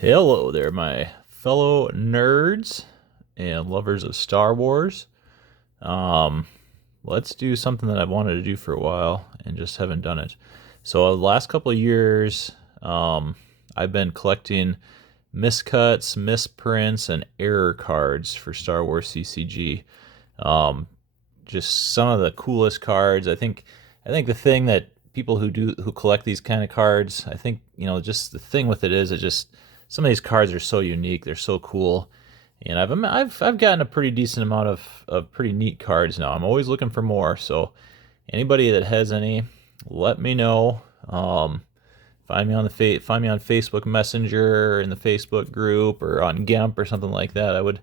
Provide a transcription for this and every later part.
Hello there, my fellow nerds and lovers of Star Wars. Um, let's do something that I've wanted to do for a while and just haven't done it. So, the last couple of years, I've been collecting miscuts, misprints, and error cards for Star Wars CCG. Um, just some of the coolest cards. I think the thing that people who collect these kind of cards, I think just the thing with it is it just some of these cards are so unique. They're so cool, and I've gotten a pretty decent amount of pretty neat cards now. I'm always looking for more. So anybody that has any, let me know. Find me on Facebook Messenger or in the Facebook group or on GEMP or something like that. I would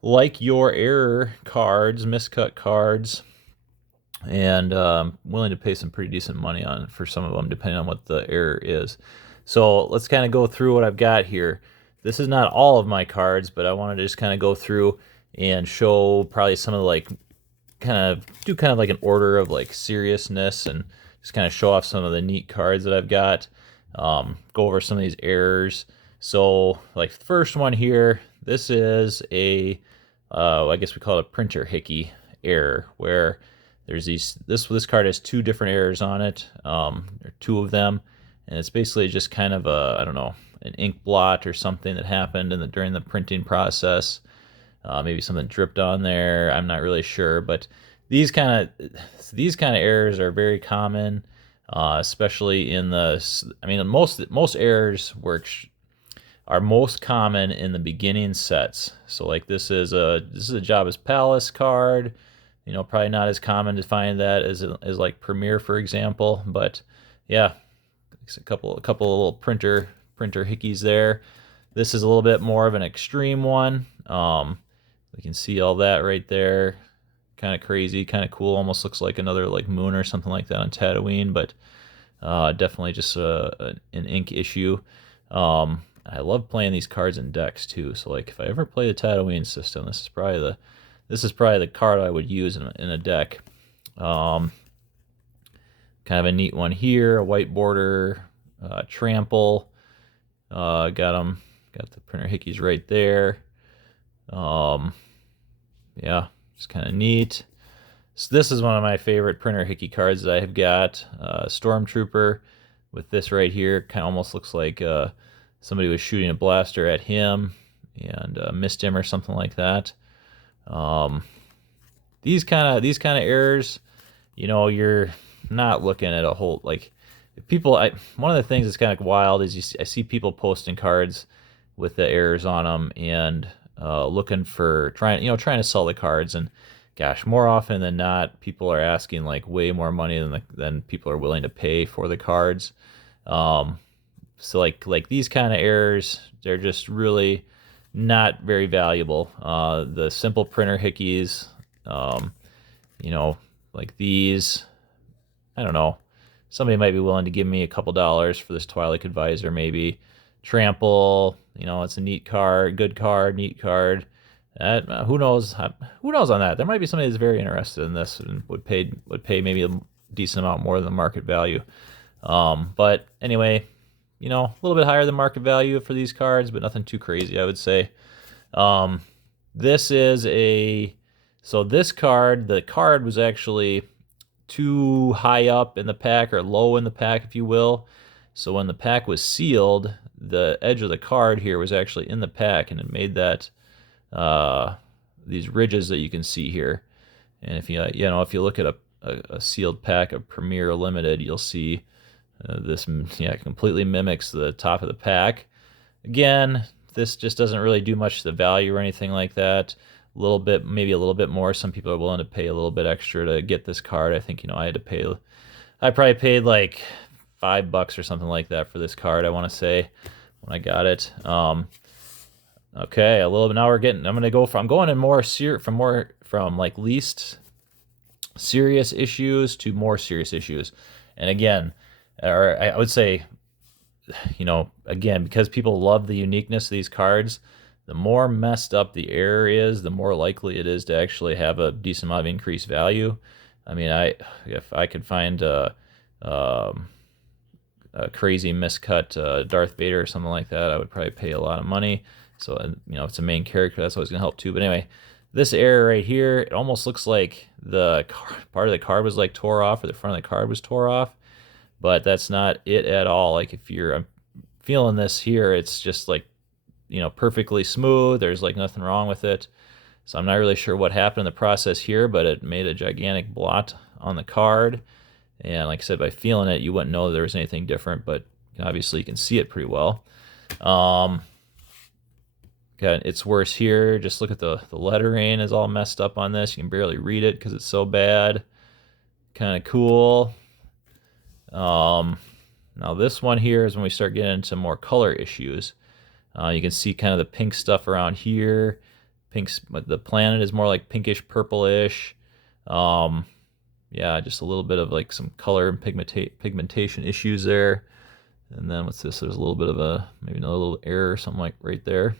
like your error cards, miscut cards, and willing to pay some pretty decent money on for some of them, depending on what the error is. So let's kind of go through what I've got here. This is not all of my cards, but I wanted to just kind of go through and show probably some of the, like, kind of like an order of like seriousness, and just kind of show off some of the neat cards that I've got. Go over some of these errors. So, like, the first one here, this is a, I guess we call it a printer hickey error, where there's this card has two different errors on it, or two of them, and it's basically just kind of a, I don't know, an ink blot or something that happened during the printing process. Maybe something dripped on there. I'm not really sure, but these kind of errors are very common, especially in the. I mean, most errors are most common in the beginning sets. So, like, this is a Jabba's Palace card. Probably not as common to find that as like Premiere, for example. But yeah, it's a couple of little printer hickeys there. This is a little bit more of an extreme one. We can see all that right there. Kind of crazy, kind of cool. Almost looks like another like moon or something like that on Tatooine, but definitely just an ink issue. I love playing these cards in decks too. So, like, if I ever play the Tatooine system, this is probably the card I would use in a deck. Kind of a neat one here, a white border, trample. Got the printer hickeys right there. Yeah, it's kind of neat. So this is one of my favorite printer hickey cards that I have got. Stormtrooper with this right here. Kind of almost looks like somebody was shooting a blaster at him and missed him or something like that. These kind of errors, you're not looking at a whole, like, one of the things that's kind of wild is I see people posting cards with the errors on them, and looking for trying to sell the cards, and gosh, more often than not, people are asking like way more money than people are willing to pay for the cards. So, like these kind of errors, they're just really not very valuable. The simple printer hickeys, um, like these, I don't know. Somebody might be willing to give me a couple dollars for this Twi'lek Advisor, maybe. Trample, it's a neat card, good card, neat card. Who knows? Who knows on that? There might be somebody that's very interested in this and would pay maybe a decent amount more than the market value. But anyway, a little bit higher than market value for these cards, but nothing too crazy, I would say. This is this card, the card was actually too high up in the pack, or low in the pack, if you will. So when the pack was sealed, the edge of the card here was actually in the pack, and it made that these ridges that you can see here. And if you look at a sealed pack of Premier Limited, you'll see this completely mimics the top of the pack. Again, this just doesn't really do much to the value or anything like that. A little bit, maybe a little bit more. Some people are willing to pay a little bit extra to get this card. I think I probably paid like $5 or something like that for this card, I want to say, when I got it. Okay, a little bit. Now I'm going in from like least serious issues to more serious issues. And again, or I would say, again, because people love the uniqueness of these cards, the more messed up the error is, the more likely it is to actually have a decent amount of increased value. I mean, if I could find a crazy miscut Darth Vader or something like that, I would probably pay a lot of money. So, you know, if it's a main character, that's always going to help too. But anyway, this error right here, it almost looks like part of the card was like tore off, or the front of the card was tore off, but that's not it at all. Like if I'm feeling this here, it's just like, you know, perfectly smooth. There's like nothing wrong with it. So I'm not really sure what happened in the process here, but it made a gigantic blot on the card. And like I said, by feeling it, you wouldn't know there was anything different, but obviously you can see it pretty well. It's worse here. Just look at the lettering is all messed up on this. You can barely read it because it's so bad. Kind of cool. Now this one here is when we start getting into more color issues. You can see kind of the pink stuff around here. The planet is more like pinkish purplish. Yeah, just a little bit of like some color and pigmentation issues there. And then what's this? There's a little bit of maybe another little error or something like right there.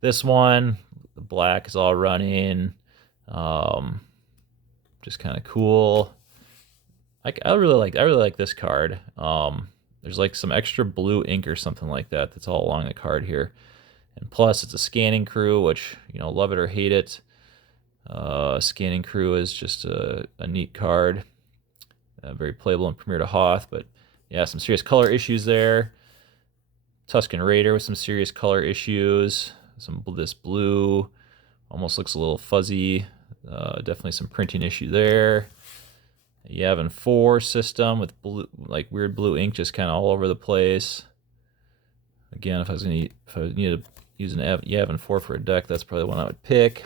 This one, the black is all running. Just kind of cool. I really like this card. There's like some extra blue ink or something like that that's all along the card here. And plus it's a scanning crew, which, you know, love it or hate it. Scanning crew is just a neat card. Very playable in Premier to Hoth, but yeah, some serious color issues there. Tusken Raider with some serious color issues. This blue almost looks a little fuzzy. Definitely some printing issue there. Yavin 4 system with blue, like weird blue ink just kind of all over the place. Again, if I needed to use an Yavin 4 for a deck, that's probably the one I would pick.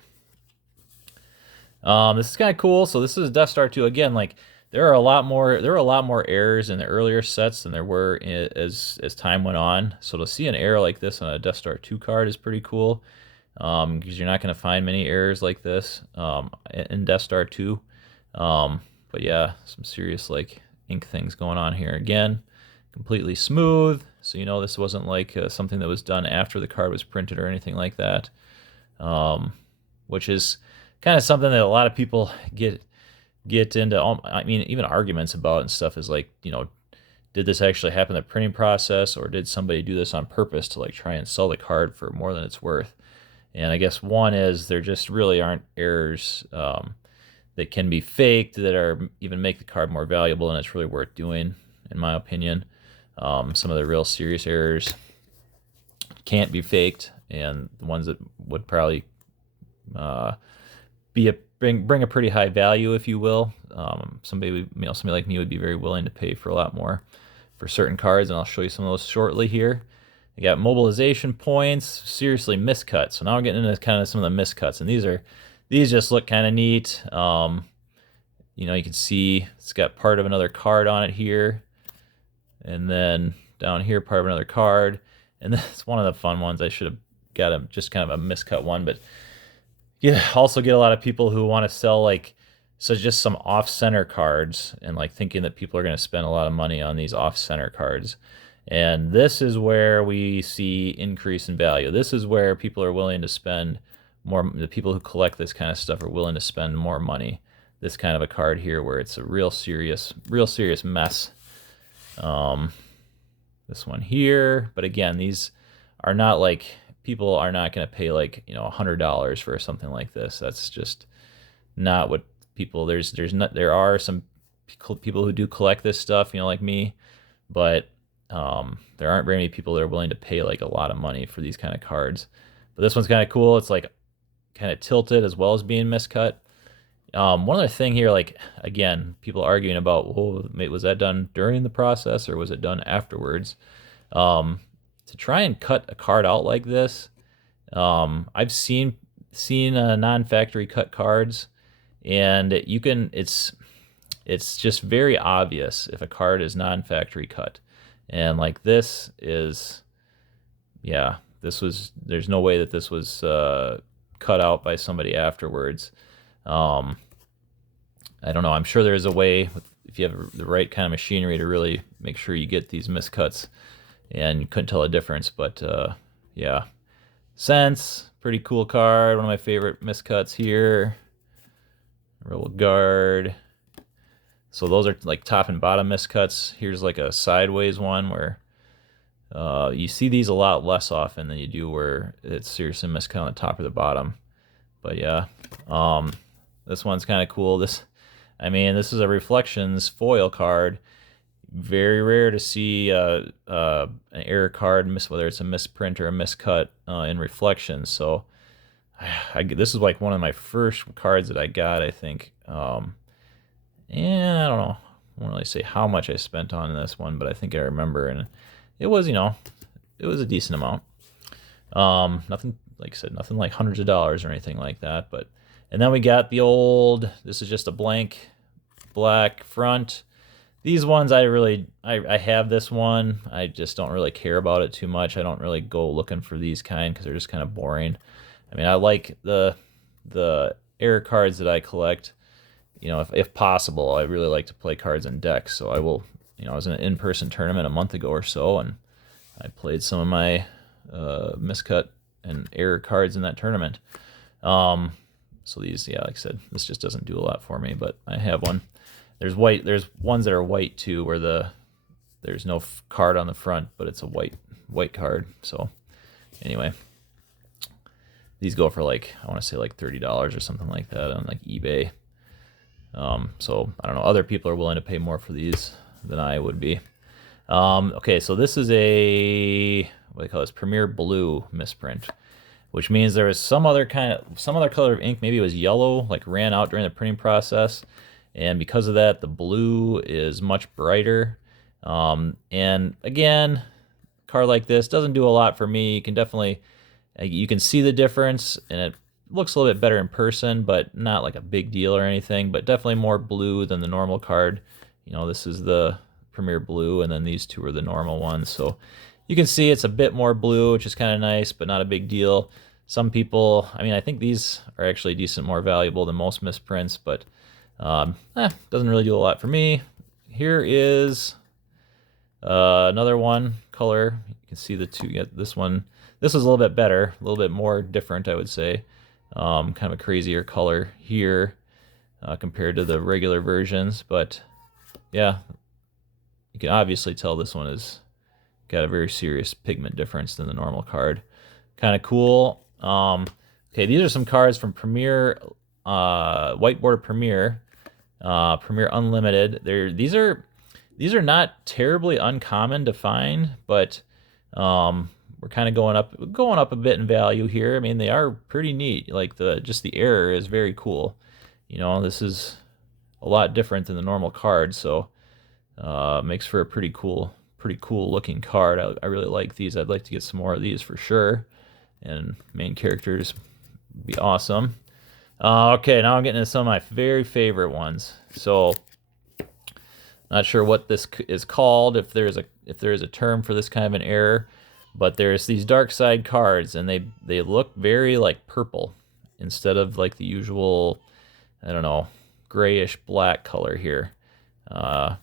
This is kind of cool. So this is Death Star 2 again. Like there were a lot more errors in the earlier sets than there were as time went on. So to see an error like this on a Death Star 2 card is pretty cool, because you're not going to find many errors like this in Death Star 2. But yeah, some serious like ink things going on here. Again, completely smooth, so you know this wasn't like something that was done after the card was printed or anything like that, which is kind of something that a lot of people get into. I mean, even arguments about and stuff is like, you know, did this actually happen in the printing process, or did somebody do this on purpose to like try and sell the card for more than it's worth? And I guess one is there just really aren't errors that can be faked that are even make the card more valuable, and it's really worth doing, in my opinion. Some of the real serious errors can't be faked, and the ones that would probably bring a pretty high value, if you will. Somebody like me would be very willing to pay for a lot more for certain cards, and I'll show you some of those shortly here. You got mobilization points, seriously miscuts. So now we're getting into kind of some of the miscuts, and these just look kind of neat. You know, you can see it's got part of another card on it here, and then down here part of another card, and that's one of the fun ones. I should have got just kind of a miscut one, but you also get a lot of people who want to sell like just some off-center cards, and like thinking that people are going to spend a lot of money on these off-center cards. And this is where we see increase in value. This is where people are willing to spend more. The people who collect this kind of stuff are willing to spend more money. This kind of a card here where it's a real serious mess. This one here, but again, these are not like, people are not going to pay like, you know, $100 for something like this. That's just not what people. There are some people who do collect this stuff, you know, like me, but there aren't very many people that are willing to pay like a lot of money for these kind of cards. But this one's kind of cool. It's like kind of tilted as well as being miscut. One other thing here, like again, people arguing about, well, was that done during the process or was it done afterwards? To try and cut a card out like this, I've seen non-factory cut cards, and it's just very obvious if a card is non-factory cut. And like this is, yeah, there's no way that this was cut out by somebody afterwards. I don't know. I'm sure there's a way, if you have the right kind of machinery, to really make sure you get these miscuts, and you couldn't tell a difference. But yeah, Sense, pretty cool card. One of my favorite miscuts here. Royal Guard. So those are like top and bottom miscuts. Here's like a sideways one where you see these a lot less often than you do where it's seriously miscut on the top or the bottom. But yeah, this one's kind of cool. I mean, this is a Reflections foil card. Very rare to see an error card, whether it's a misprint or a miscut in Reflections. So this is like one of my first cards that I got, I think. And I don't know. I won't really say how much I spent on this one, but I think I remember, and it was, it was a decent amount. Nothing, like I said, nothing like hundreds of dollars or anything like that. But and then we got the old. This is just a blank black front. These ones I have this one. I just don't really care about it too much. I don't really go looking for these kind because they're just kind of boring. I mean, I like the error cards that I collect. If possible, I really like to play cards in decks. So I will, I was in an in-person tournament a month ago or so, and I played some of my miscut and error cards in that tournament. So these, yeah, like I said, this just doesn't do a lot for me, but I have one. There's ones that are white too, where there's no card on the front, but it's a white card. So anyway, these go for like, I want to say like $30 or something like that on like eBay. So I don't know, other people are willing to pay more for these than I would be. Okay, so this is what do they call this? Premier Blue misprint, which means there was some other color of ink, maybe it was yellow, like ran out during the printing process. And because of that, the blue is much brighter. And again, a card like this doesn't do a lot for me. You can see the difference, and it looks a little bit better in person, but not like a big deal or anything, but definitely more blue than the normal card. This is the Premier Blue, and then these two are the normal ones. So you can see it's a bit more blue, which is kind of nice, but not a big deal. Some people, I mean, I think these are actually decent, more valuable than most misprints, but doesn't really do a lot for me. Here is another one, color. You can see the two. Get this one. This is a little bit better, a little bit more different, I would say. Kind of a crazier color here compared to the regular versions, but yeah, you can obviously tell this one has got a very serious pigment difference than the normal card. Kind of cool. Okay, these are some cards from Premier, Whiteboard Premier, Premier Unlimited. These are not terribly uncommon to find, but we're kind of going up a bit in value here. I mean, they are pretty neat. Like just the error is very cool. This is a lot different than the normal card, so makes for a pretty cool looking card. I really like these. I'd like to get some more of these for sure. And main characters would be awesome. Okay, now I'm getting into some of my very favorite ones. So, not sure what this is called, if there is a term for this kind of an error, but there's these dark side cards, and they look very like purple instead of like the usual, I don't know, grayish black color here. And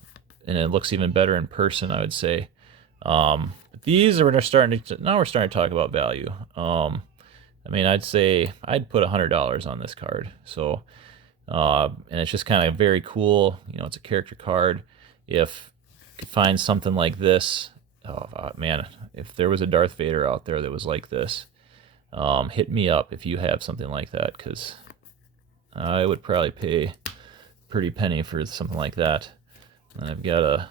it looks even better in person, I would say. These are now we're starting to talk about value. I mean, I'd say I'd put $100 on this card. So, and it's just kind of very cool. It's a character card. If you could find something like this, man, if there was a Darth Vader out there that was like this, hit me up if you have something like that, because I would probably pay a pretty penny for something like that. And I've got a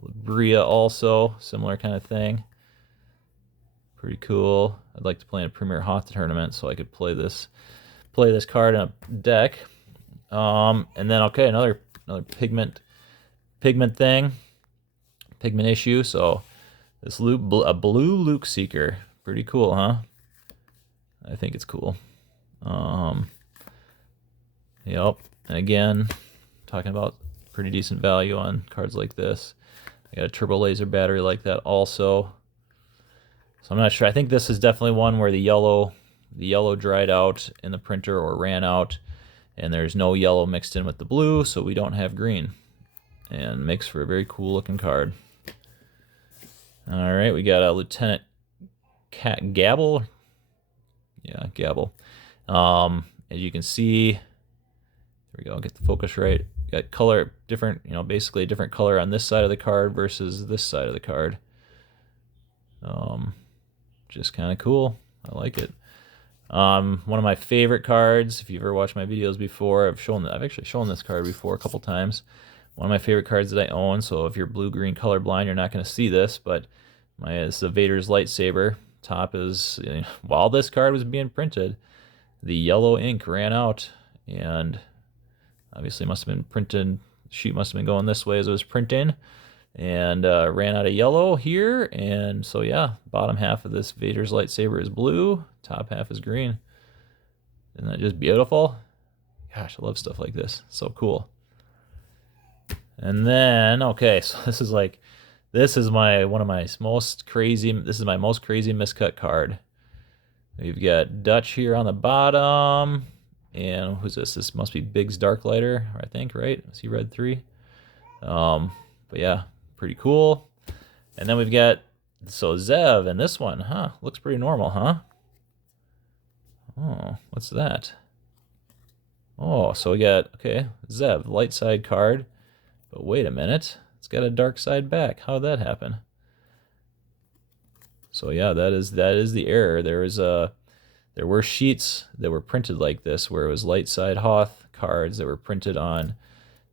Bria also, similar kind of thing. Pretty cool. I'd like to play in a Premier Hoth tournament so I could play this card in a deck. And then okay, another pigment issue. So this a blue Luke Seeker. Pretty cool, huh? I think it's cool. Yep. And again, talking about pretty decent value on cards like this. I got a turbo laser battery like that also. So I'm not sure. I think this is definitely one where the yellow dried out in the printer or ran out, and there's no yellow mixed in with the blue, so we don't have green. And makes for a very cool looking card. All right, we got a Lieutenant Gabble. Yeah, Gabble. As you can see, there we go. I'll get the focus right. got color different, you know, basically a different color on this side of the card versus this side of the card. Just kind of cool. I like it. One of my favorite cards. If you've ever watched my videos before, I've actually shown this card before a couple times. One of my favorite cards that I own. So if you're blue-green colorblind, you're not going to see this, but it's the Vader's lightsaber. Top is, while this card was being printed, the yellow ink ran out, and obviously must have been printed. The sheet must have been going this way as it was printing, and ran out of yellow here. And so yeah, bottom half of this Vader's lightsaber is blue, top half is green. Isn't that just beautiful? Gosh, I love stuff like this. So cool. And then, okay, so this is my most crazy miscut card. We've got Dutch here on the bottom, and who's this? This must be Biggs Darklighter, I think, right? Is he red 3? But yeah, pretty cool. And then we've got, so Zev, and this one, looks pretty normal, huh? Oh, what's that? Oh, so we got, okay, Zev, light side card. But wait a minute, it's got a dark side back. How'd that happen? So yeah, that is the error. There were sheets that were printed like this, where it was light side Hoth cards that were printed on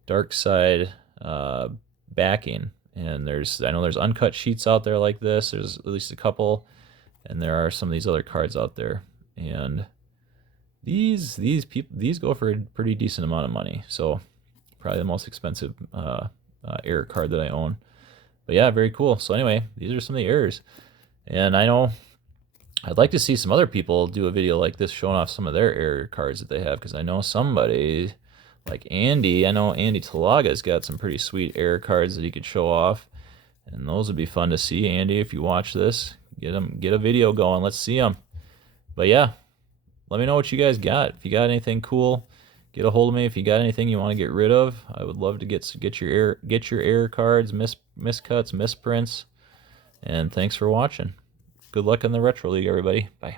dark side backing. And I know there's uncut sheets out there like this. There's at least a couple, and there are some of these other cards out there. And these go for a pretty decent amount of money. So probably the most expensive error card that I own. But yeah, very cool. So anyway, these are some of the errors. And I know I'd like to see some other people do a video like this showing off some of their error cards that they have, because I know somebody like Andy, I know Andy Talaga's got some pretty sweet error cards that he could show off. And those would be fun to see. Andy, if you watch this, get a video going. Let's see them. But yeah, let me know what you guys got. If you got anything cool, get a hold of me. If you got anything you want to get rid of, I would love to get your error cards, miscuts, misprints. And thanks for watching. Good luck in the Retro League, everybody. Bye.